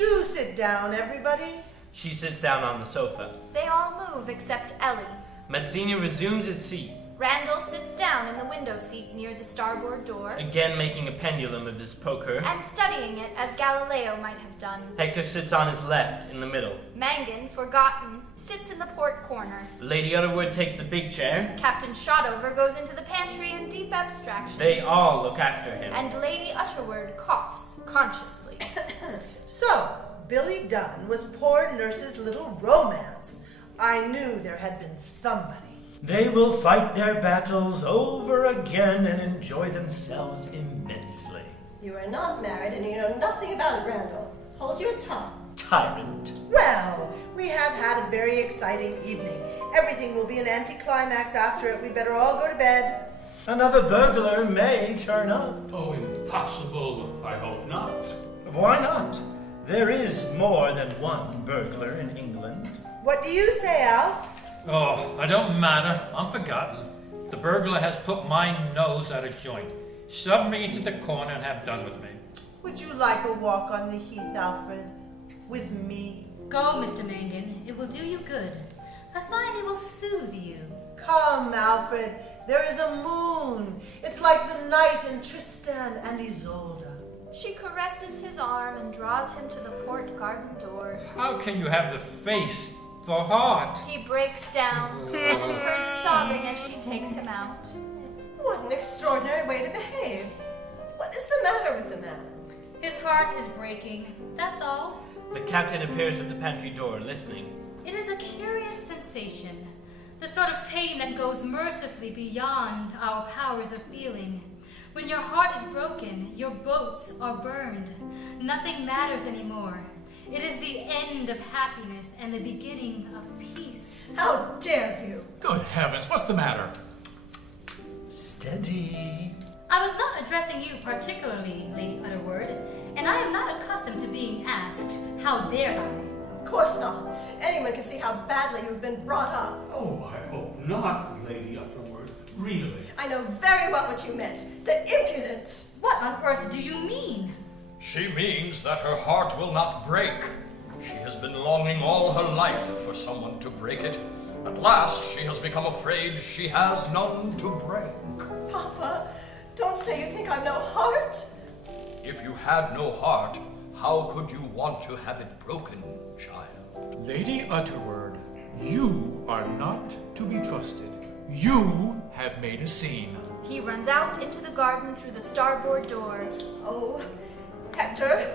Do sit down, everybody. She sits down on the sofa. They all move except Ellie. Mazzini resumes his seat, Randall sits down in the window seat near the starboard door, again making a pendulum of his poker. and studying it as Galileo might have done. Hector sits on his left, in the middle. Mangan, forgotten, sits in the port corner. Lady Utterword takes the big chair. Captain Shotover goes into the pantry in deep abstraction. They all look after him. And Lady Utterword coughs, consciously. So, Billy Dunn was poor nurse's little romance. I knew there had been somebody. They will fight their battles over again and enjoy themselves immensely. You are not married and you know nothing about it, Randall. Hold your tongue. Tyrant. Well, we have had a very exciting evening. Everything will be an anticlimax after it. We'd better all go to bed. Another burglar may turn up. Oh, impossible. I hope not. Why not? There is more than one burglar in England. What do you say, Alf? Oh, I don't matter. I'm forgotten. The burglar has put my nose out of joint. Shove me into the corner and have done with me. Would you like a walk on the heath, Alfred? With me? Go, Mr. Mangan. It will do you good. Hermione will soothe you. Come, Alfred. There is a moon. It's like the night in Tristan and Isolde. She caresses his arm and draws him to the port garden door. How can you have the face, the heart? He breaks down and is heard sobbing as she takes him out. What an extraordinary way to behave. What is the matter with the man? His heart is breaking. That's all. The captain appears at the pantry door, listening. It is a curious sensation. The sort of pain that goes mercifully beyond our powers of feeling. When your heart is broken, your boats are burned. Nothing matters anymore. It is the end of happiness and the beginning of peace. How dare you? Good heavens, what's the matter? Steady. I was not addressing you particularly, Lady Utterword, and I am not accustomed to being asked, how dare I? Of course not. Anyone can see how badly you've been brought up. Oh, I hope not, Lady Utterword. Really. I know very well what you meant. The impudence. What on earth do you mean? She means that her heart will not break. She has been longing all her life for someone to break it. At last, she has become afraid she has none to break. Papa, don't say you think I've no heart. If you had no heart, how could you want to have it broken, child? Lady Utterword, you are not to be trusted. You have made a scene. He runs out into the garden through the starboard door. Oh, Hector.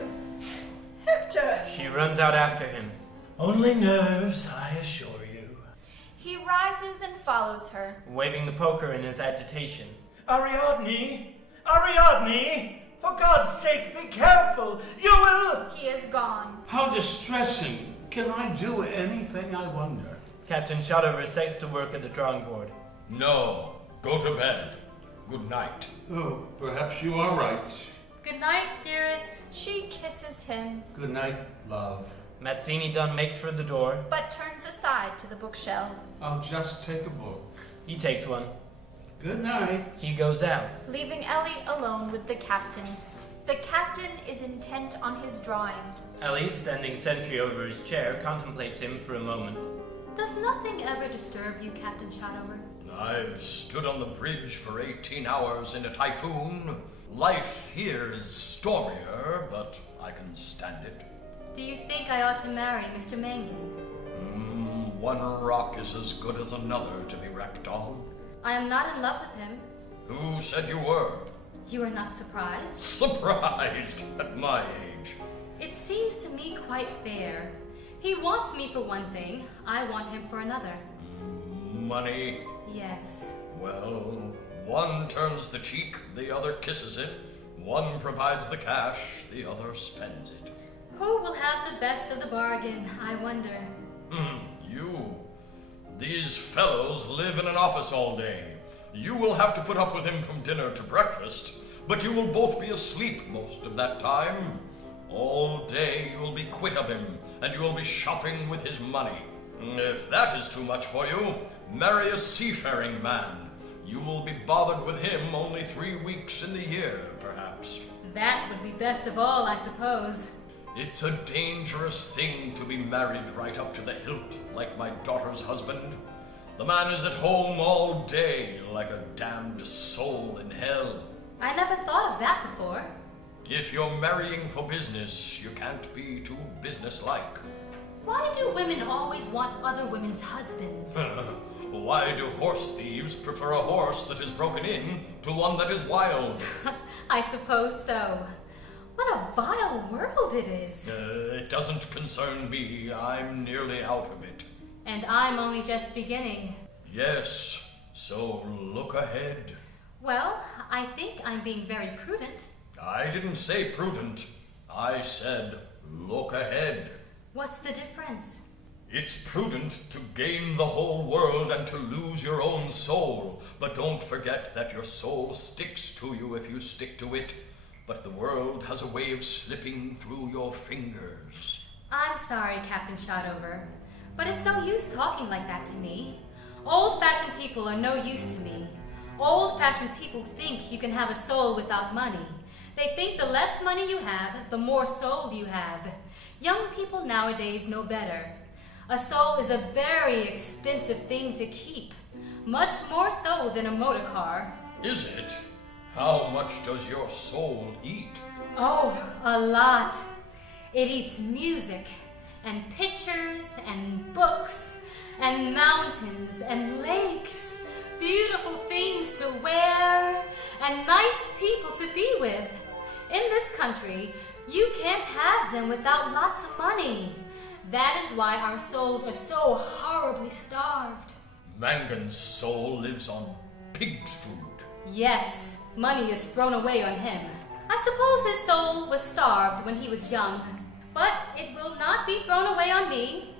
Hector. She runs out after him. Only nerves, I assure you. He rises and follows her. Waving the poker in his agitation. Ariadne! Ariadne! For God's sake, be careful! You will... He is gone. How distressing. Can I do anything, I wonder? Captain Shotover sets to work at the drawing board. No. Go to bed. Good night. Oh, perhaps you are right. Good night, dearest. She kisses him, Good night, love. Mazzini Dunn makes for the door. but turns aside to the bookshelves, I'll just take a book. He takes one. Good night. He goes out. leaving Ellie alone with the captain. The captain is intent on his drawing. Ellie, standing sentry over his chair, contemplates him for a moment. Does nothing ever disturb you, Captain Shotover? I've stood on the bridge for 18 hours in a typhoon. Life here is stormier, but I can stand it. Do you think I ought to marry Mr. Mangan? One rock is as good as another to be wrecked on. I am not in love with him. Who said you were? You are not surprised? Surprised at my age. It seems to me quite fair. He wants me for one thing. I want him for another. Money. Yes. Well, one turns the cheek, the other kisses it. One provides the cash, the other spends it. Who will have the best of the bargain, I wonder? You. These fellows live in an office all day. You will have to put up with him from dinner to breakfast, but you will both be asleep most of that time. All day you will be quit of him, and you will be shopping with his money. If that is too much for you, marry a seafaring man. You will be bothered with him only 3 weeks in the year, perhaps. That would be best of all, I suppose. It's a dangerous thing to be married right up to the hilt, like my daughter's husband. The man is at home all day, like a damned soul in hell. I never thought of that before. If you're marrying for business, you can't be too businesslike. Why do women always want other women's husbands? Why do horse thieves prefer a horse that is broken in to one that is wild? I suppose so. What a vile world it is. It doesn't concern me. I'm nearly out of it. And I'm only just beginning. Yes, so look ahead. Well, I think I'm being very prudent. I didn't say prudent. I said look ahead. What's the difference? It's prudent to gain the whole world and to lose your own soul. But don't forget that your soul sticks to you if you stick to it. But the world has a way of slipping through your fingers. I'm sorry, Captain Shotover, but it's no use talking like that to me. Old-fashioned people are no use to me. Old-fashioned people think you can have a soul without money. They think the less money you have, the more soul you have. Young people nowadays know better. A soul is a very expensive thing to keep, much more so than a motor car. Is it? How much does your soul eat? Oh, a lot. It eats music, and pictures, and books, and mountains, and lakes, beautiful things to wear, and nice people to be with. In this country, you can't have them without lots of money. That is why our souls are so horribly starved. Mangan's soul lives on pig's food. Yes, money is thrown away on him. I suppose his soul was starved when he was young, but it will not be thrown away on me.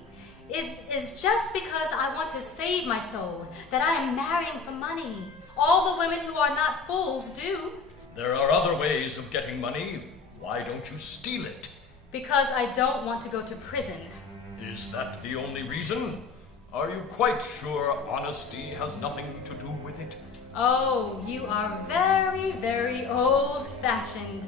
It is just because I want to save my soul that I am marrying for money. All the women who are not fools do. There are other ways of getting money. Why don't you steal it? Because I don't want to go to prison. Is that the only reason? Are you quite sure honesty has nothing to do with it? Oh, you are very, very old-fashioned.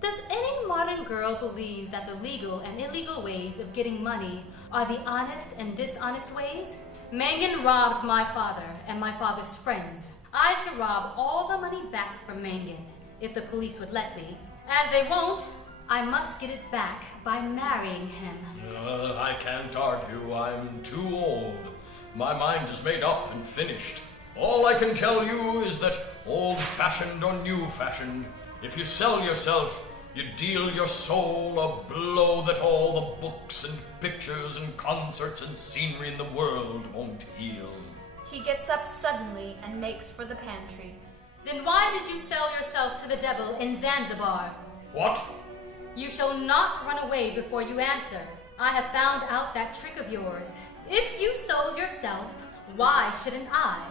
Does any modern girl believe that the legal and illegal ways of getting money are the honest and dishonest ways? Mangan robbed my father and my father's friends. I should rob all the money back from Mangan, if the police would let me. As they won't, I must get it back by marrying him. I can't argue. I'm too old. My mind is made up and finished. All I can tell you is that old-fashioned or new-fashioned, if you sell yourself, you deal your soul a blow that all the books and pictures and concerts and scenery in the world won't heal. He gets up suddenly and makes for the pantry. Then why did you sell yourself to the devil in Zanzibar? What? You shall not run away before you answer. I have found out that trick of yours. If you sold yourself, why shouldn't I?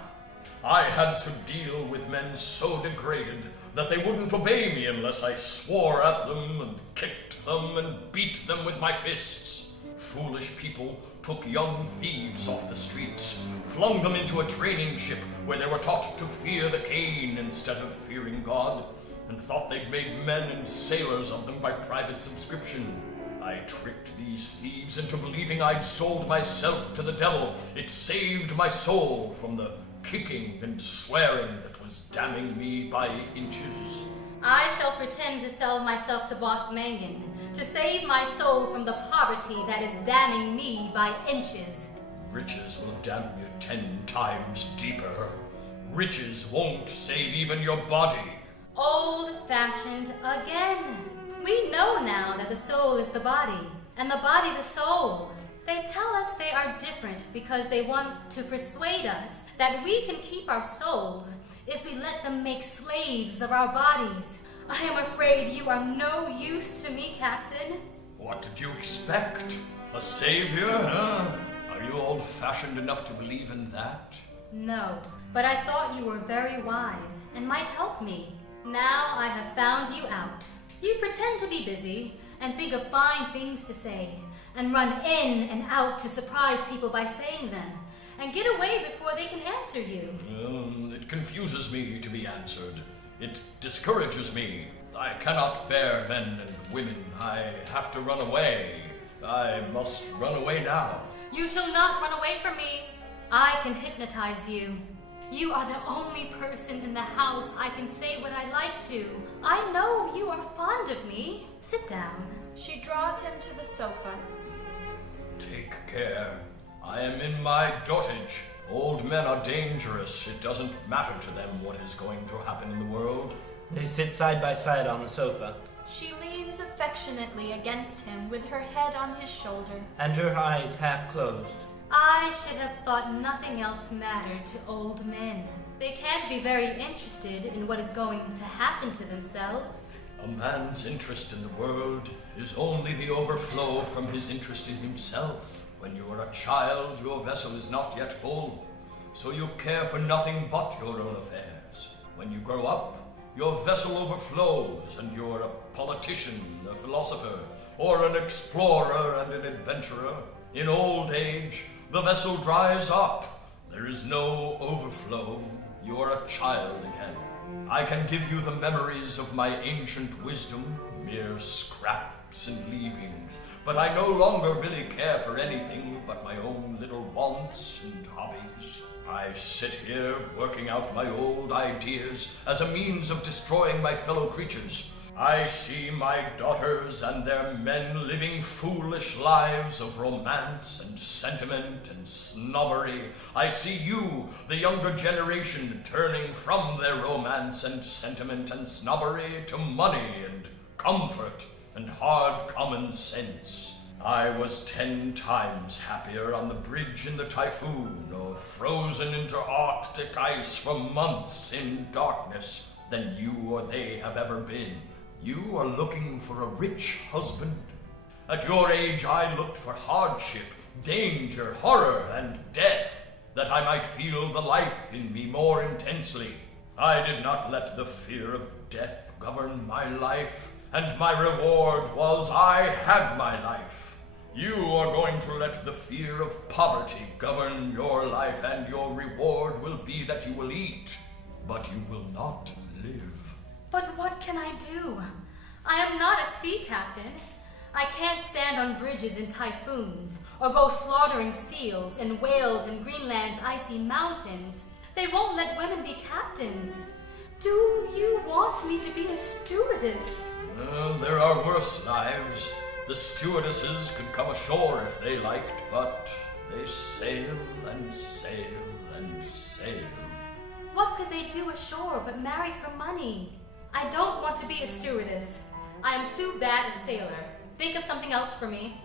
I had to deal with men so degraded that they wouldn't obey me unless I swore at them and kicked them and beat them with my fists. Foolish people took young thieves off the streets, flung them into a training ship where they were taught to fear the cane instead of fearing God, and thought they'd made men and sailors of them by private subscription. I tricked these thieves into believing I'd sold myself to the devil. It saved my soul from the kicking and swearing that was damning me by inches. I shall pretend to sell myself to Boss Mangan, to save my soul from the poverty that is damning me by inches. Riches will damn you 10 times deeper. Riches won't save even your body. Old-fashioned again. We know now that the soul is the body, and the body the soul. They tell us they are different because they want to persuade us that we can keep our souls if we let them make slaves of our bodies. I am afraid you are no use to me, Captain. What did you expect? A savior, huh? Are you old-fashioned enough to believe in that? No, but I thought you were very wise and might help me. Now I have found you out. You pretend to be busy and think of fine things to say, and run in and out to surprise people by saying them, and get away before they can answer you. It confuses me to be answered. It discourages me. I cannot bear men and women. I have to run away. I must run away now. You shall not run away from me. I can hypnotize you. You are the only person in the house I can say what I like to. I know you are fond of me. Sit down. She draws him to the sofa. Take care. I am in my dotage. Old men are dangerous. It doesn't matter to them what is going to happen in the world. They sit side by side on the sofa, She leans affectionately against him with her head on his shoulder. and her eyes half closed. I should have thought nothing else mattered to old men. They can't be very interested in what is going to happen to themselves. A man's interest in the world is only the overflow from his interest in himself. When you are a child, your vessel is not yet full, so you care for nothing but your own affairs. When you grow up, your vessel overflows, and you are a politician, a philosopher, or an explorer and an adventurer. In old age, the vessel dries up. There is no overflow. You are a child again. I can give you the memories of my ancient wisdom, mere scraps and leavings, but I no longer really care for anything but my own little wants and hobbies. I sit here working out my old ideas as a means of destroying my fellow creatures. I see my daughters and their men living foolish lives of romance and sentiment and snobbery. I see you, the younger generation, turning from their romance and sentiment and snobbery to money and comfort and hard common sense. I was 10 times happier on the bridge in the typhoon, or frozen into Arctic ice for months in darkness, than you or they have ever been. You are looking for a rich husband. At your age, I looked for hardship, danger, horror, and death, that I might feel the life in me more intensely. I did not let the fear of death govern my life, and my reward was I had my life. You are going to let the fear of poverty govern your life, and your reward will be that you will eat, but you will not live. But what can I do? I am not a sea captain. I can't stand on bridges in typhoons, or go slaughtering seals in Wales and Greenland's icy mountains. They won't let women be captains. Do you want me to be a stewardess? There are worse lives. The stewardesses could come ashore if they liked, but they sail and sail and sail. What could they do ashore but marry for money? I don't want to be a stewardess. I am too bad a sailor. Think of something else for me.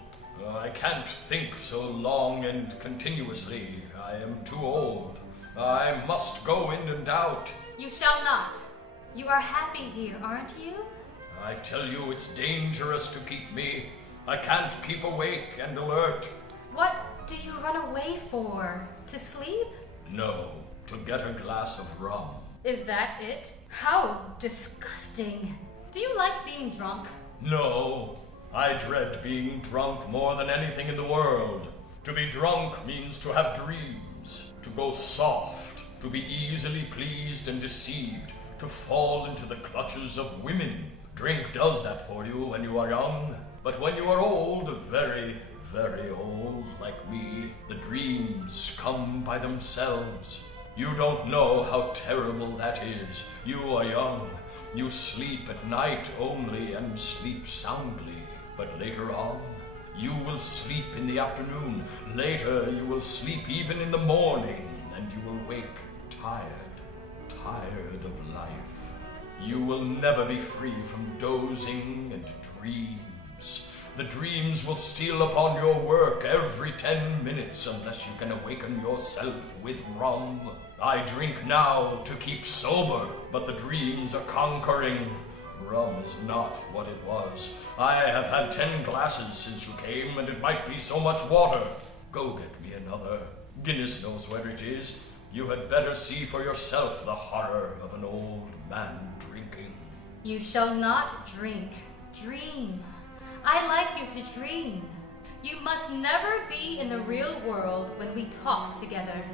I can't think so long and continuously. I am too old. I must go in and out. You shall not. You are happy here, aren't you? I tell you, it's dangerous to keep me. I can't keep awake and alert. What do you run away for? To sleep? No, to get a glass of rum. Is that it? How disgusting. Do you like being drunk? No, I dread being drunk more than anything in the world. To be drunk means to have dreams, to go soft, to be easily pleased and deceived, to fall into the clutches of women. Drink does that for you when you are young, but when you are old, very, very old, like me, the dreams come by themselves. You don't know how terrible that is. You are young. You sleep at night only and sleep soundly. But later on, you will sleep in the afternoon. Later, you will sleep even in the morning, and you will wake tired, tired of life. You will never be free from dozing and dreams. The dreams will steal upon your work every 10 minutes unless you can awaken yourself with rum. I drink now to keep sober, but the dreams are conquering. Rum is not what it was. I have had 10 glasses since you came, and it might be so much water. Go get me another. Guinness knows where it is. You had better see for yourself the horror of an old man drinking. You shall not drink. Dream. I like you to dream. You must never be in the real world when we talk together.